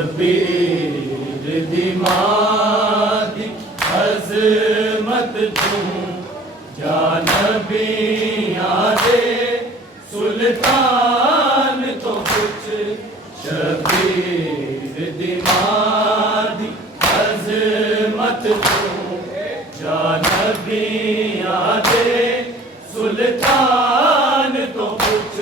शबीर दिमागी अज़मत तू जानबी यादे सुल्तान तो कुछ शबीर दिमागी अज़मत तू जानबी यादे सुल्तान तो कुछ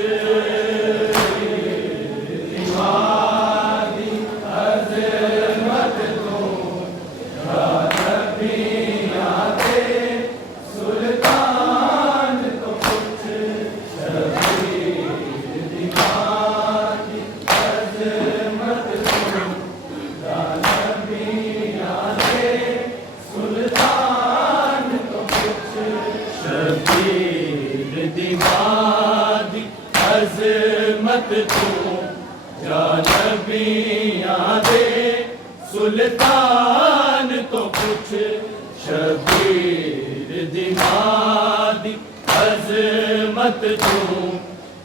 दिमागी अज़मत तू जानबी यादे सुल्तान तो कुछ शबीर दिमागी अज़मत तू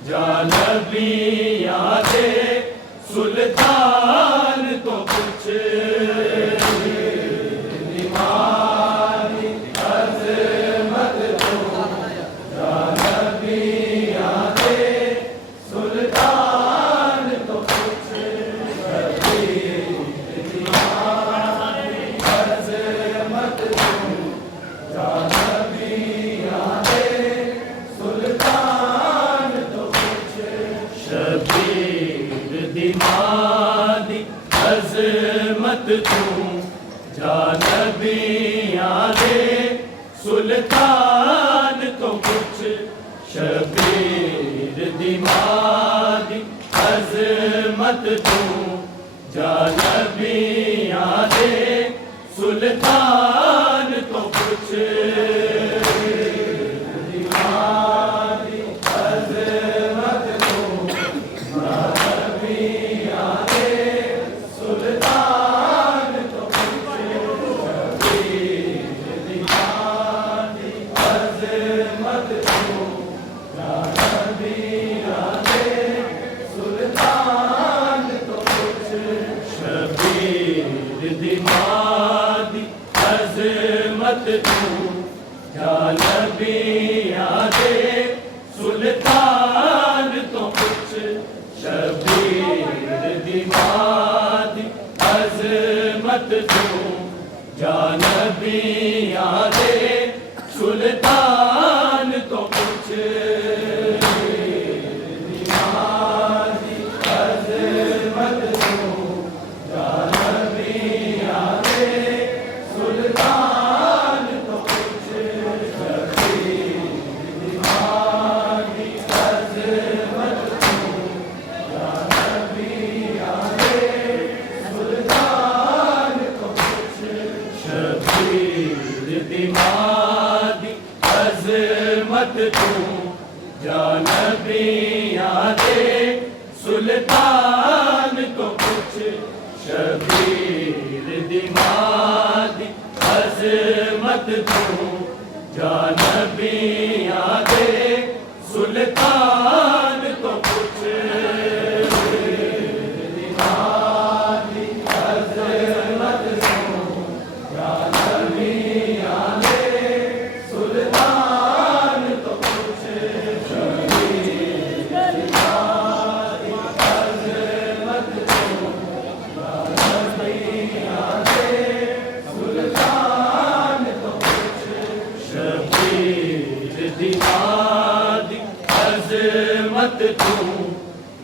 जानबी यादे सुल्तान तो कुछ दिमागी अज़मत तू जानबी यादे सुल्तान तो कुछ शबीर दिमागी अज़मत तू जानबी यादे सुल्तान तो कुछ दिमागी अज़मत तू जानबी यादे सुल्तान तो कुछ शबीर दिमागी अज़मत तू जानबी यादे सुल्तान तो कुछ दिमागी अज़मत तू जानबी यादे सुल्तान तो कुछ शबीर दिमागी अज़मत तू जानबी यादे सुल्तान तो कुछ दिमागी अज़मत तू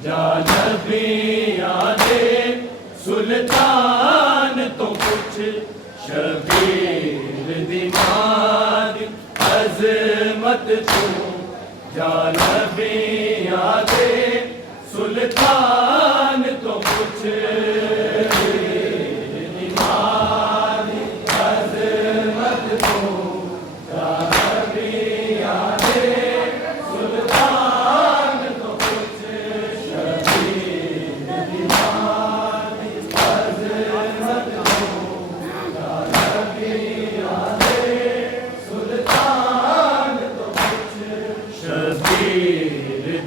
जानबी यादे सुल्तान तो कुछ शबीर दिमागी अज़मत तू जानबी यादे सुल्तान तो कुछ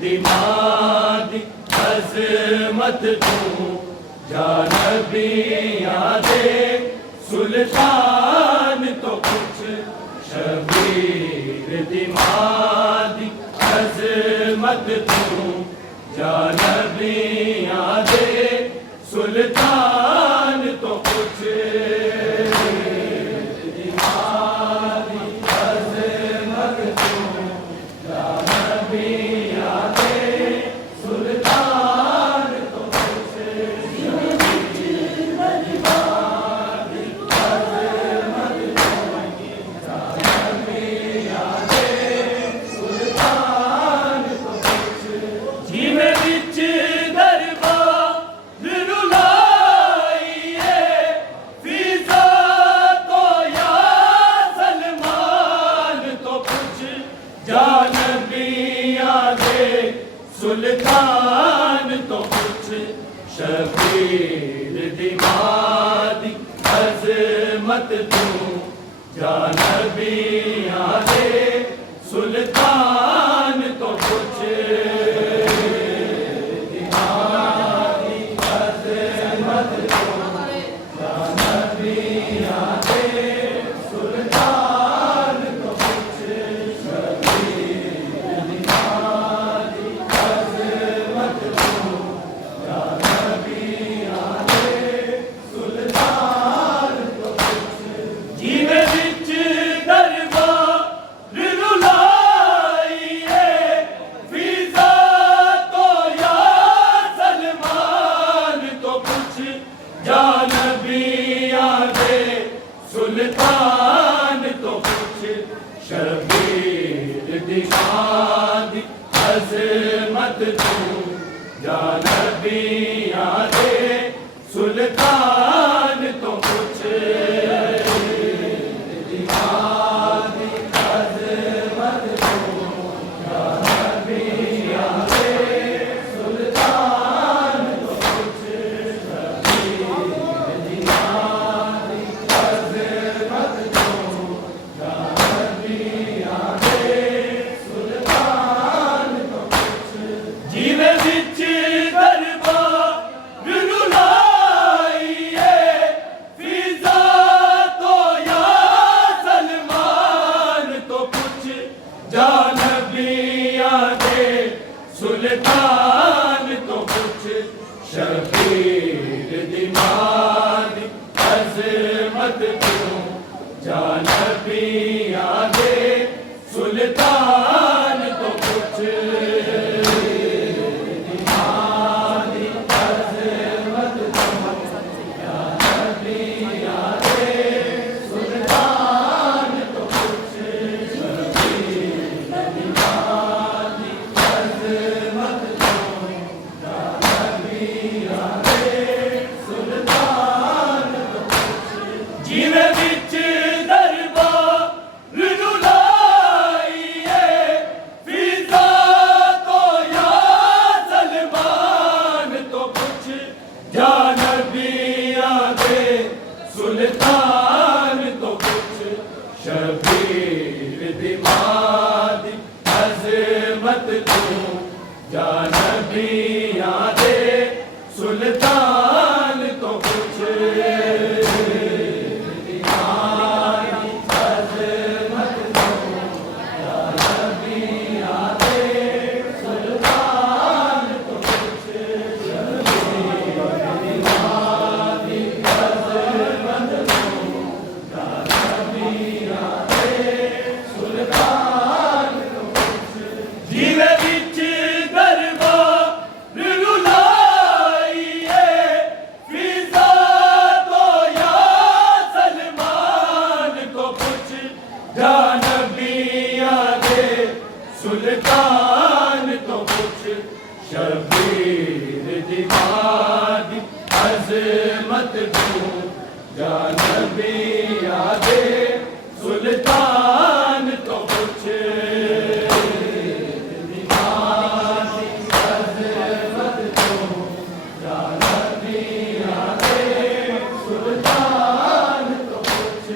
दिमागी अज़मत तू जानबी यादे सुल्तान तो कुछ शबीर दिमादी अजमत तू जानबी यादे सुल्तान तो कुछ दिमादी अजमत तू जानबी यादे सुल्तान तो कुछ सुल्तान तो कुछ शबीर दिमादी अजमत तू जानबी यादे सुल्तान तो कुछ दिमादी अजमत तू जानबी यादे सुल्तान तो कुछ शबीर दिमादी सुल्तान तो कुछ शबीर दिमादी अजमत तू जानबी यादे सुल्तान तो कुछ दिमादी अजमत तू जानबी यादे सुल्तान तो कुछ शबीर दिमादी अजमत तू जानबी यादे सुल्तान तो कुछ जीवे विच दरबार रुलाइए फिजा तो या सलमान तो कुछ जानबी यादे सुल्तान तो कुछ शबीर दिमादी अजमत तू जानबी यादे सुल्तान तो कुछ दिमादी अजमत तू जानबी यादे सुल्तान तो कुछ शबीर दिमादी अजमत तू जानबी यादे सुल्तान तो कुछ जीवे विच दरबार रुलाइए फिजा तो या सलमान तो कुछ जानबी यादे सुल्तान तो कुछ शबीर दिमादी अजमत तू जानबी यादे सुल्तान तो कुछ दिमादी अजमत तू जानबी यादे सुल्तान तो कुछ दिमादी अजमत तू जानबी यादे सुल्तान तो कुछ जीवे विच दरबार रुलाइए फिजा तो या सलमान तो कुछ जानबी यादे सुल्तान तो कुछ शबीर दिमादी अजमत तू जानबी यादे सुल्तान तो कुछ दिमादी अजमत तू जानबी यादे सुल्तान तो कुछ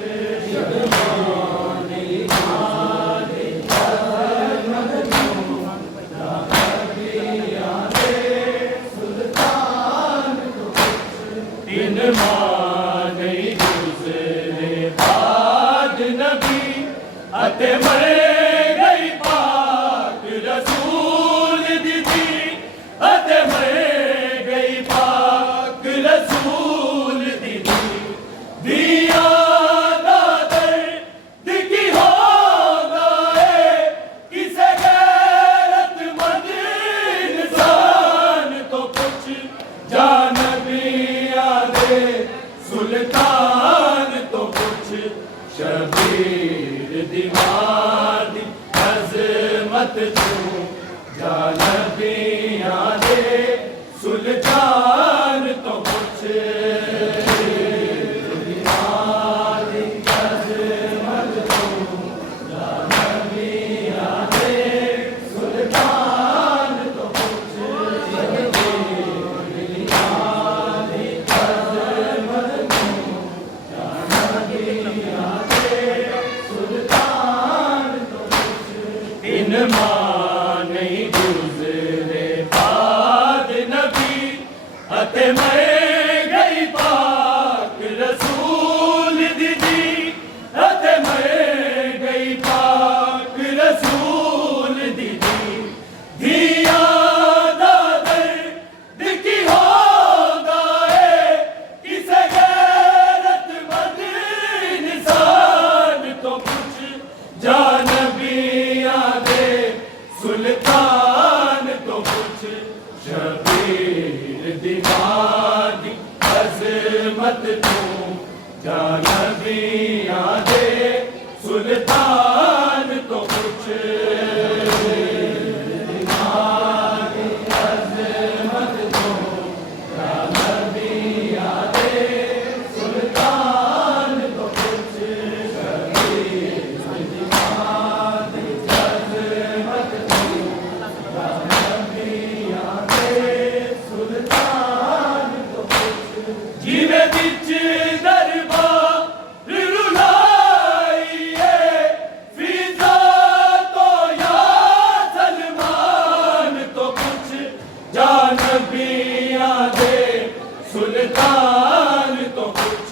दिमादी अजमत तू जानबी यादे सुल्तान तो कुछ बिन मां नहीं दूसरे बाद नबी अते मरे गई पाक रसूल दीदी अते मरे गई पाक रसूल दीदी दिया दादर दिखी हो गए किसे गैरतमंद इंसान तो कुछ जान सुल्तान तो कुछ शबीर दीवानी अजमत तू जान बिया दे सुल्तान तो कुछ दीवानी अजमत तू जान बिया दे सुल्तान तो कुछ इन मां नहीं गुजरे बाद नबी अते मरे गई पाक रसूल दीदी अते मरे गई पाक रसूल दीदी दिया दादर दिखी हो गए किसे गैरतमंद इंसान तो कुछ जान बिया दे सुल्तान तो कुछ शबीर दीवानी अजमत तू जान बिया दे सुल्तान तो कुछ दीवानी अजमत तू जान बिया दे सुल्तान तो कुछ शबीर दीवानी अजमत तू जान बिया दे सुल्तान तो कुछ जीवे बिच दरबार रुलाइए फिजा तो या सलमान तो कुछ जान बिया दे सुल्तान तो कुछ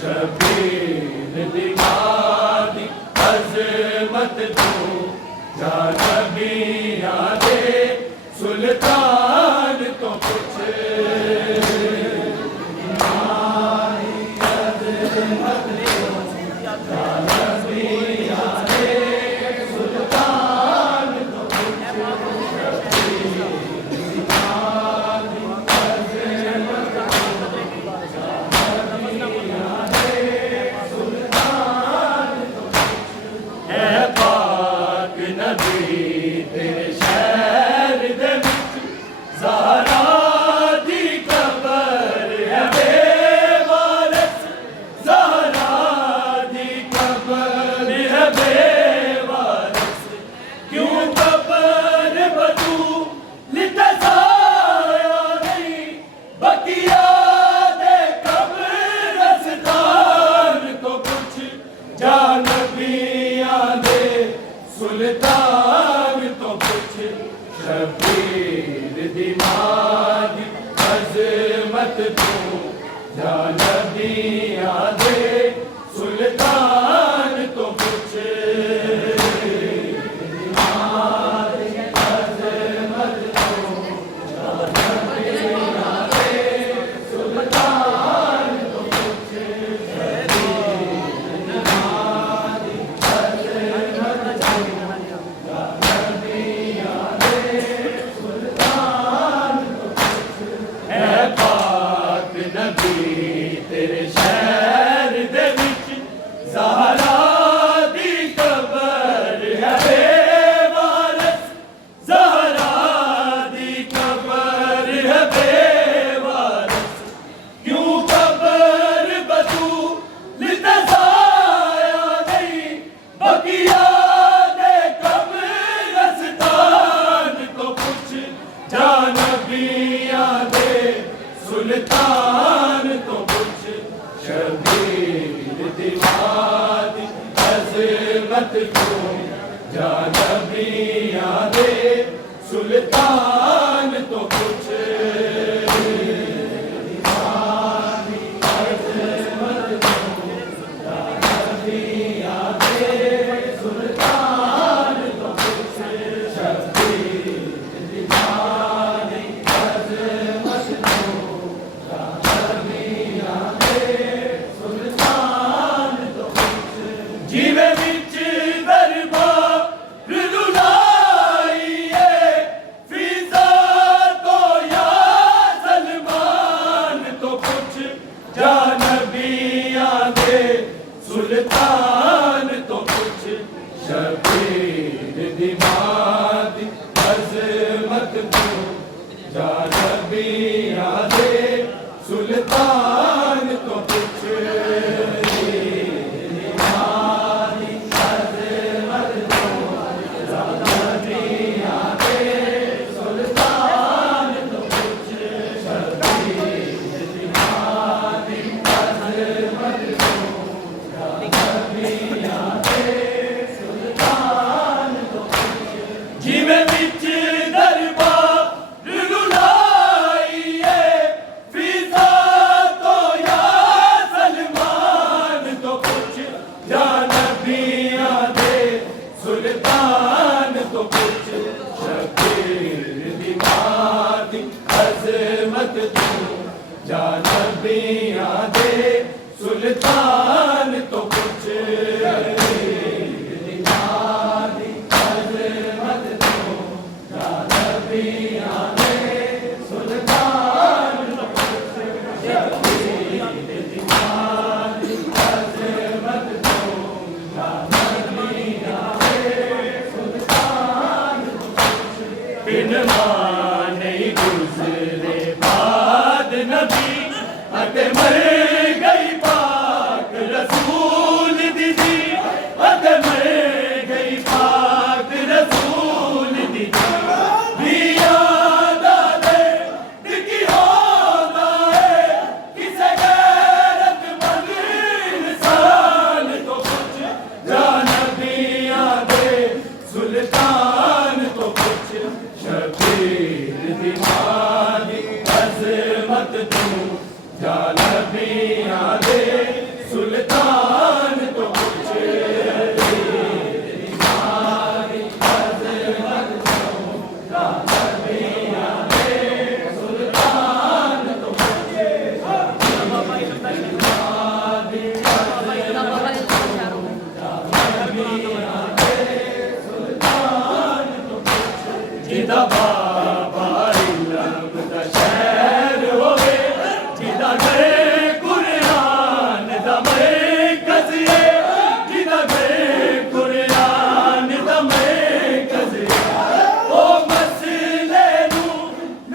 शबीर दीवानी अजमत तू जान बिया दे सुल्तान तो कुछ है पाक नबी तेरे शहर दे विच ज़हरा दी कबर है बेवारस ज़हरा दी कबर है बेवारस क्यों कबर बतू लितसाया नहीं बकिया दे कब्रिस्तान तो कुछ जान बिया दे सुल्तान तो कुछ शबीर दीवानी अजमत तू जान बिया दे सुल्तान तो कुछ दीवानी अजमत तू जान बिया दे सुल्तान तो कुछ है पाक नबी तेरे शहर दे विच ज़हरा दी कबर है बेवारस ज़हरा दी कबर है बेवारस क्यों कबर बतू लितसाया नहीं बकिया दे कब्रिस्तान तो कुछ जान बिया दे सुल्तान तो कुछ शबीर दीवानी अजमत तू जान बिया दे सुल्तान तो कुछ दीवानी सुल्तान तो कुछ जिमें बिच दरबार रुलाइए फिजा तो या सलमान तो कुछ या नबियां दे सुल्तान तो कुछ शबीर दिमादी अजमत तू या नबियां दे सुल्तान तो कुछ बिन माने गुजरे बाद नबी अते मर गई पाक रसूल दीदी अते मर गई पाक रसूल दीदी दिया दादे दिखी होना है किसे गैरत मंद इंसान तो कुछ या नबियां दे सुल्तान तो कुछ शबीर दिमादी अजमत तू या नबियां दे सुल्तान तो कुछ दिमादी अजमत तू या नबियां दे सुल्तान तो कुछ दिमादी जिदा बाबा इल्म दा शहर होवे जिदा घरे कुरान दा मरकज़ है जिदा घरे कुरान दा मरकज़ है ओ मसले नू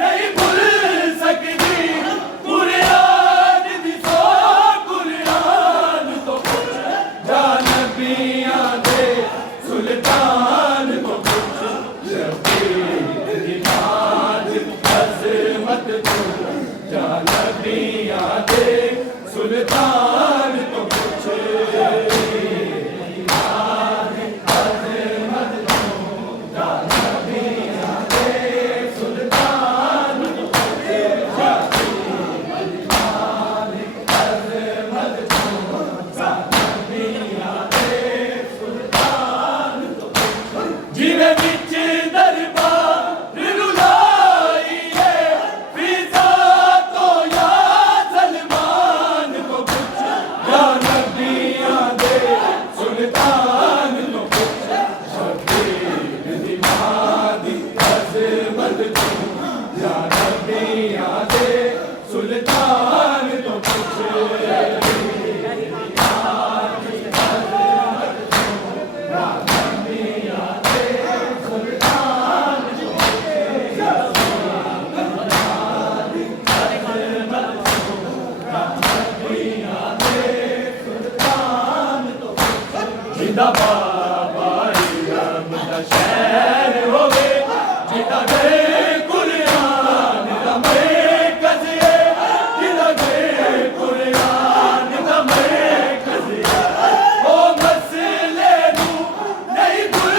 नहीं भुल सकदी कुरान दी सो कुरान तो कुछ या नबियां दे सुल्तान तो कुछ शबीर दिमादी अजमत तू या नबियां दे सुल्तान तो कुछ दिमादी अजमत तू या नबियां दे सुल्तान तो कुछ दिमादी अजमत तू या नबियां दे सुल्तान तो कुछ जिमें बिच दरबार रुलाइए फिजा तो या सलमान को कुछ या नबियां दे सुल्तान तो कुछ शबीर दिमादी अजमत तू या नबियां दे सुल्तान तो कुछ जिदा बाबा इल्म दा शहर होवे जिदा घरे कुरान दा मरकज़ है जिदा घरे कुरान दा मरकज़ है ओ मसले नू नहीं भुल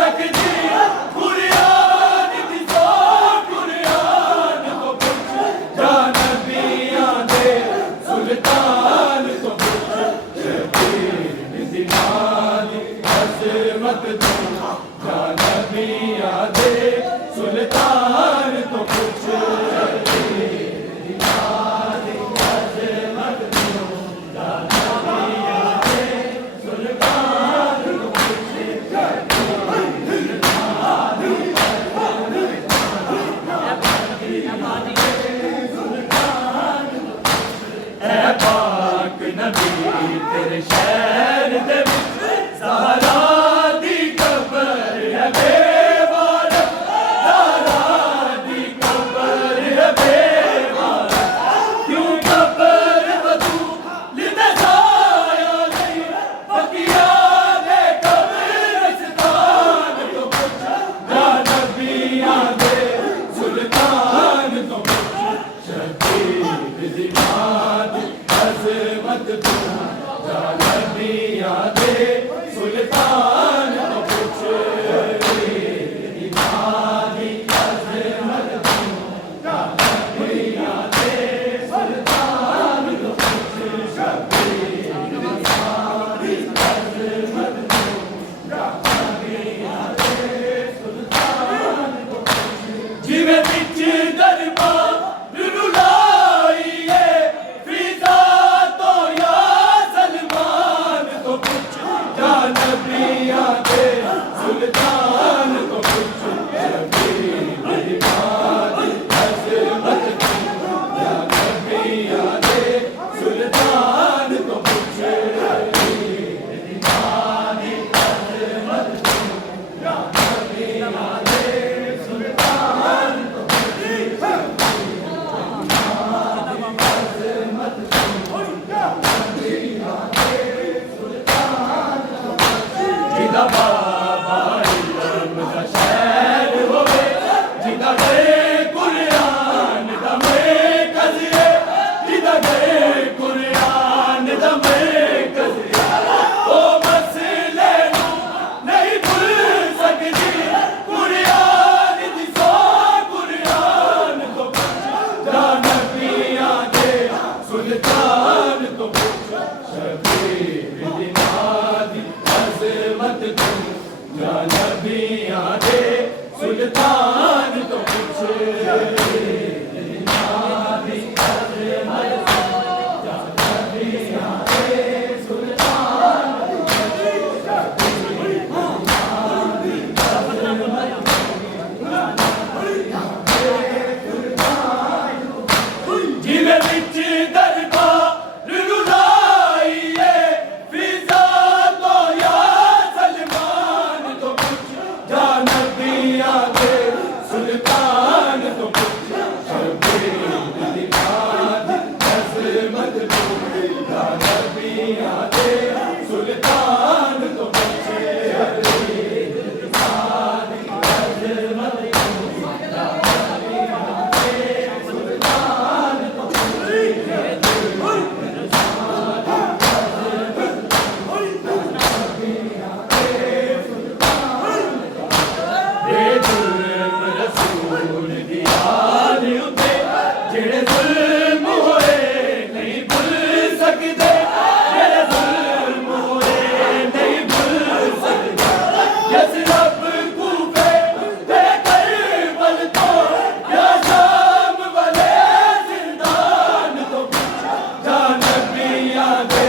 सकदी कुरान दी सो कुरान तो कुछ या नबियां दे सुल्तान तो कुछ शबीर दिमादी अजमत तू या नबियां दे सुल्तान तो कुछ दिमादी अजमत तू या नबियां दे सुल्तान तो कुछ ऐ पाक नबी तेरे शहर दे विच ज़हरा दी कबर है बेवारस ज़हरा दी कबर है बेवारस क्यों अजमत तू जा नबियां दे सुल्तान तो पूछ इमाम दी अजमत तू जा नबियां दे सुल्तान तो पूछ शबीर इमाम दी अजमत तू जा नबियां दे सुल्तान तो पूछ जिवें विच दरबार रुलाइए फिजा तो या सलमान तो पूछ जा नबियां दे सुल्तान तो पूछ शबीर इमाम दी अजमत तू जा नबियां दे सुल्तान तो पूछ शबीर इमाम दी अजमत तू जा नबियां दे सुल्तान तो जिदा बाबा इल्म दा शहर होवे जिदा गए कुरान दा मरकज़ है जिदा गए कुरान दा मरकज़ है ओ मसले नूं नहीं भुल सकदी कुरान दी सो कुरान तो पूछ जा नबियां दे सुल्तान तो पूछ शबीर इमाम दी अजमत तू जा नबियां दे सुल्तान तो पूछ शबीर इमाम दी अजमत तू जा नबियां दे सुल्तान तो पूछ शबीर इमाम दी अजमत तू जा नबियां दे सुल्तान तो पूछ जिवें विच दरबार रुलाइए फिजा तो या सलमान तो पूछ जा नबियां दे सुल्तान तो पूछ शबीर इमाम दी अजमत तू जा नबियां दे सुल्तान तो पूछ शबीर इमाम दी अजमत तू जा नबियां दे सुल्तान तो बेजुल्म रसूल दी याद उते जेड़े जुल्म होए नहीं भुल सकदे जेड़े जुल्म होए नहीं भुल सकदे यसरब कूफे ते करबल तो या शाम वाले जिंदान तो पूछ जा नबियां दे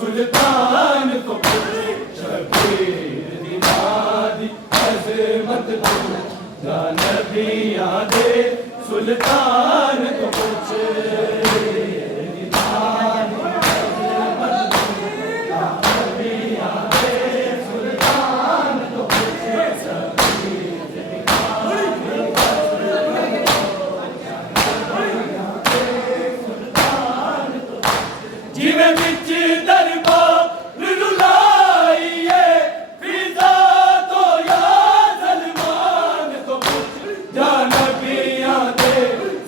सुल्तान तो पूछ शबीर इमाम दी अजमत तू जा नबियां दे सुल्तान तो पूछ इमाम दी अजमत तू जा नबियां दे सुल्तान तो पूछ शबीर इमाम दी अजमत तू सुल्तान तो जिवें विच दरबार रुलाइए फिजा तो या सलमान तो पूछ जा नबियां दे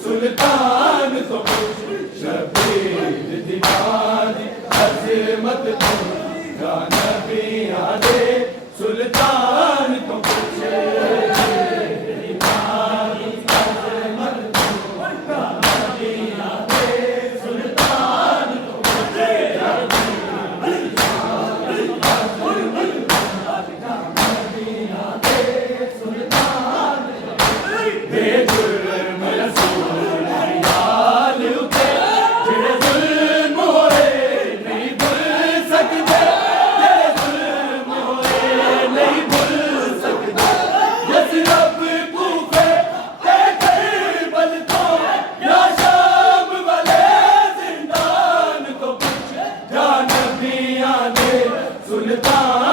सुल्तान तो पूछ शबीर इमाम दी अजमत तू जा नबियां दे सुल्तान तो पूछ इमाम दी अजमत तू जा नबियां दे सुल्तान तो पूछ बेजुल्म रसूल दी याद उते जेड़े जुल्म होए नहीं भुल सकदे जेड़े जुल्म होए नहीं भुल सकदे यसरब कूफे ते करबल तो या शाम वाले जिंदान तो पूछ जा नबियां दे सुल्तान